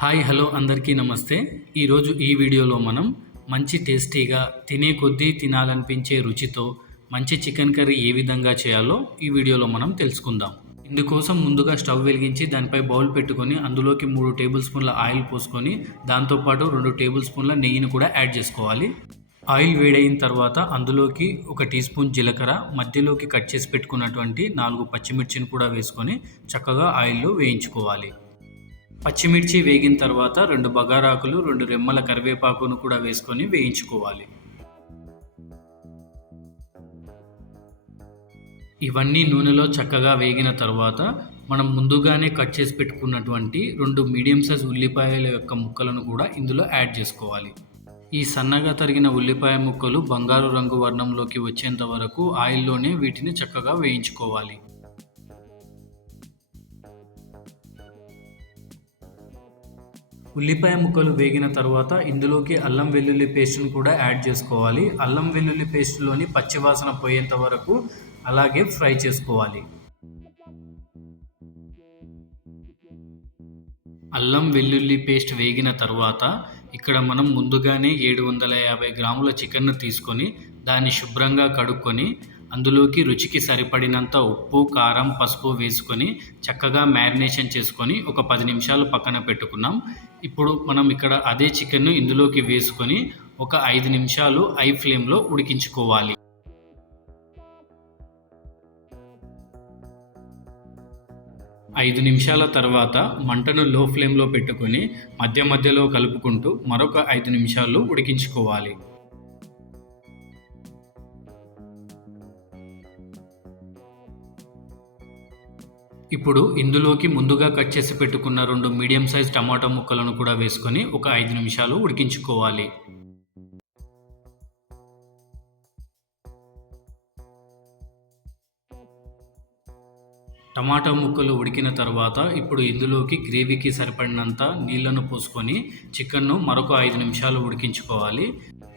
Hi hello అందరికీ నమస్తే. ఈరోజు ఈ వీడియోలో మనం మంచి టేస్టీగా తినే కొద్దీ తినాలనిపించే రుచితో మంచి చికెన్ కర్రీ ఏ విధంగా చేయాలో ఈ వీడియోలో మనం తెలుసుకుందాం. ఇందుకోసం ముందుగా స్టవ్ వెలిగించి దానిపై బౌల్ పెట్టుకొని అందులోకి మూడు టేబుల్ స్పూన్ల ఆయిల్ పోసుకొని దాంతోపాటు రెండు టేబుల్ స్పూన్ల నెయ్యిని కూడా యాడ్ చేసుకోవాలి. ఆయిల్ వేడైన తర్వాత అందులోకి ఒక టీ స్పూన్ జీలకర్ర మధ్యలోకి కట్ చేసి పెట్టుకున్నటువంటి నాలుగు పచ్చిమిర్చిని కూడా వేసుకొని చక్కగా ఆయిల్లో వేయించుకోవాలి. పచ్చిమిర్చి వేగిన తర్వాత రెండు బగారాకులు రెండు రెమ్మల కరివేపాకును కూడా వేసుకొని వేయించుకోవాలి. ఇవన్నీ నూనెలో చక్కగా వేగిన తర్వాత మనం ముందుగానే కట్ చేసి పెట్టుకున్నటువంటి రెండు మీడియం సైజ్ ఉల్లిపాయల యొక్క ముక్కలను కూడా ఇందులో యాడ్ చేసుకోవాలి. ఈ సన్నగా తరిగిన ఉల్లిపాయ ముక్కలు బంగారు రంగు వర్ణంలోకి వచ్చేంత వరకు ఆయిల్లోనే వీటిని చక్కగా వేయించుకోవాలి. ఉల్లిపాయ ముక్కలు వేగిన తర్వాత ఇందులోకి అల్లం వెల్లుల్లి పేస్ట్ని కూడా యాడ్ చేసుకోవాలి. అల్లం వెల్లుల్లి పేస్ట్లోని పచ్చివాసన పోయేంత వరకు అలాగే ఫ్రై చేసుకోవాలి. అల్లం వెల్లుల్లి పేస్ట్ వేగిన తర్వాత ఇక్కడ మనం ముందుగానే ఏడు వందల యాభై గ్రాముల చికెన్ను తీసుకొని దాన్ని శుభ్రంగా కడుక్కొని అందులోకి రుచికి సరిపడినంత ఉప్పు కారం పసుపు వేసుకొని చక్కగా మ్యారినేషన్ చేసుకొని ఒక పది నిమిషాలు పక్కన పెట్టుకున్నాం. ఇప్పుడు మనం ఇక్కడ అదే చికెన్ను ఇందులోకి వేసుకొని ఒక ఐదు నిమిషాలు ఐ ఫ్లేమ్లో ఉడికించుకోవాలి. ఐదు నిమిషాల తర్వాత మంటను లో ఫ్లేమ్లో పెట్టుకొని మధ్య మధ్యలో కలుపుకుంటూ మరొక ఐదు నిమిషాలు ఉడికించుకోవాలి. ఇప్పుడు ఇందులోకి ముందుగా కట్ చేసి పెట్టుకున్న రెండు మీడియం సైజ్ టమాటా ముక్కలను కూడా వేసుకొని ఒక ఐదు నిమిషాలు ఉడికించుకోవాలి. టమాటా ముక్కలు ఉడికిన తర్వాత ఇప్పుడు ఇందులోకి గ్రేవీకి సరిపడినంత నీళ్ళను పోసుకొని చికెన్ను మరొక ఐదు నిమిషాలు ఉడికించుకోవాలి.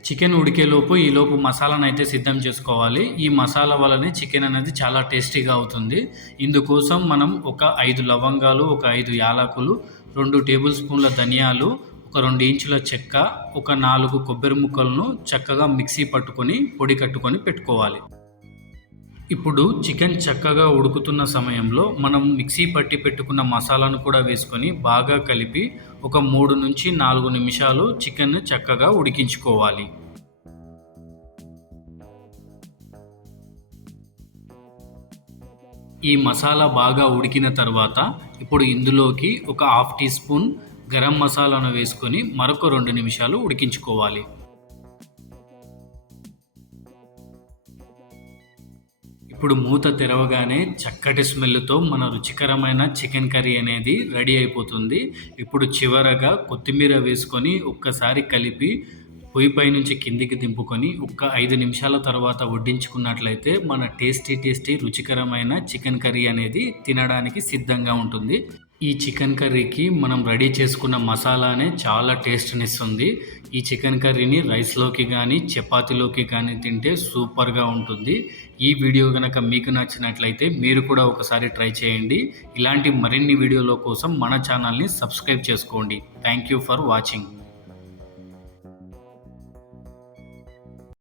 చికెన్ ఉడికేలోపు ఈలోపు మసాలాను అయితే సిద్ధం చేసుకోవాలి. ఈ మసాలా వల్లనే చికెన్ అనేది చాలా టేస్టీగా అవుతుంది. ఇందుకోసం మనం ఒక ఐదు లవంగాలు ఒక ఐదు యాలకులు రెండు టేబుల్ స్పూన్ల ధనియాలు ఒక రెండు ఇంచుల చెక్క ఒక నాలుగు కొబ్బరి ముక్కలను చక్కగా మిక్సీ పట్టుకొని పొడి కట్టుకొని పెట్టుకోవాలి. ఇప్పుడు చికెన్ చక్కగా ఉడుకుతున్న సమయంలో మనం మిక్సీ పట్టి పెట్టుకున్న మసాలాను కూడా వేసుకొని బాగా కలిపి ఒక మూడు నుంచి నాలుగు నిమిషాలు చికెన్ చక్కగా ఉడికించుకోవాలి. ఈ మసాలా బాగా ఉడికిన తర్వాత ఇప్పుడు ఇందులోకి ఒక హాఫ్ టీ స్పూన్ గరం మసాలాను వేసుకొని మరొక రెండు నిమిషాలు ఉడికించుకోవాలి. ఇప్పుడు మూత తెరవగానే చక్కటి స్మెల్తో మన రుచికరమైన చికెన్ కర్రీ అనేది రెడీ అయిపోతుంది. ఇప్పుడు చివరగా కొత్తిమీర వేసుకొని ఒక్కసారి కలిపి పొయ్యిపై నుంచి కిందికి దింపుకొని ఒక్క ఐదు నిమిషాల తర్వాత వడ్డించుకున్నట్లయితే మన టేస్టీ టేస్టీ రుచికరమైన చికెన్ కర్రీ అనేది తినడానికి సిద్ధంగా ఉంటుంది. ఈ చికెన్ కర్రీకి మనం రెడీ చేసుకున్న మసాలానే చాలా టేస్ట్ని ఇస్తుంది ఈ చికెన్ కర్రీని రైస్లోకి కానీ చపాతీలోకి కానీ తింటే సూపర్గా ఉంటుంది. ఈ వీడియో కనుక మీకు నచ్చినట్లయితే మీరు కూడా ఒకసారి ట్రై చేయండి. ఇలాంటి మరిన్ని వీడియోల కోసం మన ఛానల్ని సబ్స్క్రైబ్ చేసుకోండి. Thank you for watching.